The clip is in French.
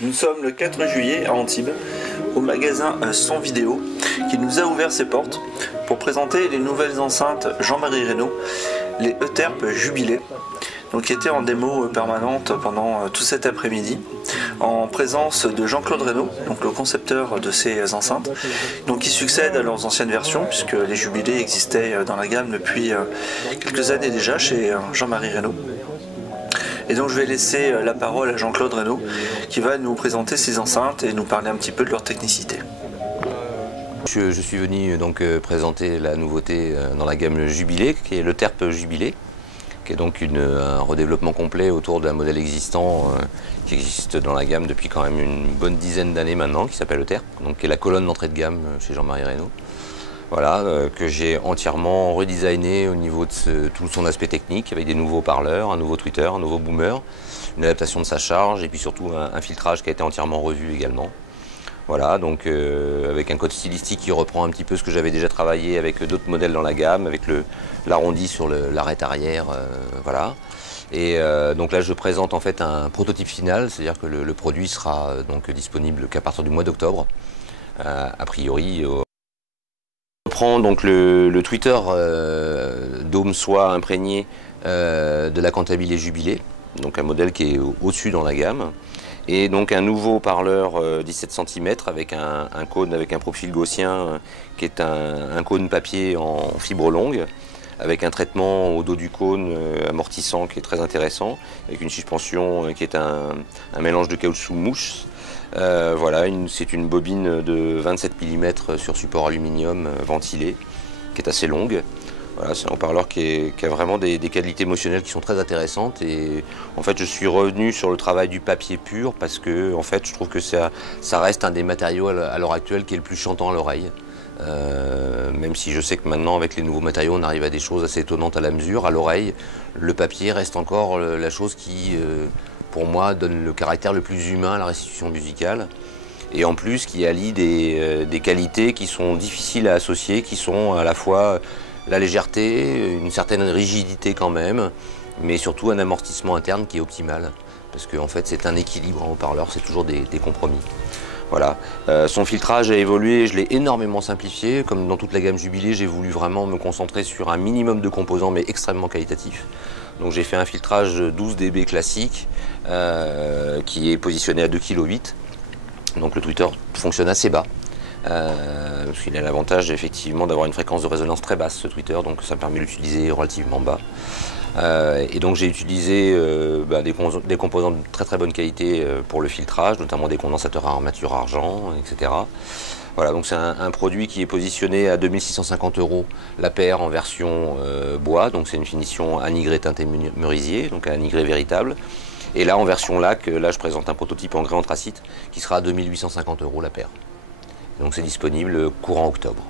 Nous sommes le 4 juillet à Antibes, au magasin Son Vidéo, qui nous a ouvert ses portes pour présenter les nouvelles enceintes Jean-Marie Reynaud, les Euterpe Jubilé, donc qui étaient en démo permanente pendant tout cet après-midi, en présence de Jean-Claude Reynaud, donc le concepteur de ces enceintes, donc qui succèdent à leurs anciennes versions, puisque les Jubilés existaient dans la gamme depuis quelques années déjà chez Jean-Marie Reynaud. Et donc je vais laisser la parole à Jean-Claude Reynaud qui va nous présenter ces enceintes et nous parler un petit peu de leur technicité. Je suis venu donc présenter la nouveauté dans la gamme Jubilé, qui est l'Euterpe Jubilé, qui est donc un redéveloppement complet autour d'un modèle existant qui existe dans la gamme depuis quand même une bonne dizaine d'années maintenant, qui s'appelle Euterpe, donc qui est la colonne d'entrée de gamme chez Jean-Marie Reynaud. Voilà, que j'ai entièrement redesigné au niveau de tout son aspect technique, avec des nouveaux parleurs, un nouveau tweeter, un nouveau boomer, une adaptation de sa charge et puis surtout un filtrage qui a été entièrement revu également. Voilà, donc avec un code stylistique qui reprend un petit peu ce que j'avais déjà travaillé avec d'autres modèles dans la gamme, avec l'arrondi sur l'arête arrière, voilà. Et donc là je présente en fait un prototype final, c'est-à-dire que le produit sera donc disponible qu'à partir du mois d'octobre, a priori. On prend donc le tweeter dôme soie imprégné de la Cantabile Jubilé, donc un modèle qui est au-dessus dans la gamme, et donc un nouveau parleur 17 cm avec un cône avec un profil gaussien qui est un cône papier en fibre longue, avec un traitement au dos du cône amortissant qui est très intéressant, avec une suspension qui est un mélange de caoutchouc mousse. Voilà, c'est une bobine de 27 mm sur support aluminium ventilé, qui est assez longue. Voilà, c'est un haut-parleur qui a vraiment des qualités émotionnelles qui sont très intéressantes. Et en fait, je suis revenu sur le travail du papier pur parce que en fait, je trouve que ça reste un des matériaux à l'heure actuelle qui est le plus chantant à l'oreille. Même si je sais que maintenant, avec les nouveaux matériaux, on arrive à des choses assez étonnantes à la mesure. À l'oreille, le papier reste encore la chose qui pour moi, donne le caractère le plus humain à la restitution musicale. Et en plus, qui allie des qualités qui sont difficiles à associer, qui sont à la fois la légèreté, une certaine rigidité quand même, mais surtout un amortissement interne qui est optimal. Parce qu'en fait, c'est un équilibre en haut-parleur, c'est toujours des compromis. Voilà. Son filtrage a évolué, je l'ai énormément simplifié. Comme dans toute la gamme Jubilé, j'ai voulu vraiment me concentrer sur un minimum de composants, mais extrêmement qualitatifs. Donc j'ai fait un filtrage 12 dB classique qui est positionné à 2,8 kg. Donc le tweeter fonctionne assez bas. Parce qu'il a l'avantage effectivement d'avoir une fréquence de résonance très basse, ce tweeter, donc ça me permet de l'utiliser relativement bas. Et donc j'ai utilisé des composants de très très bonne qualité pour le filtrage, notamment des condensateurs à armature argent, etc. Voilà, donc c'est un produit qui est positionné à 2650 € la paire en version bois, donc c'est une finition anigré teinté merisier, donc un anigré véritable. Et là en version lac, là je présente un prototype en grès anthracite qui sera à 2850 € la paire. Donc c'est disponible courant octobre.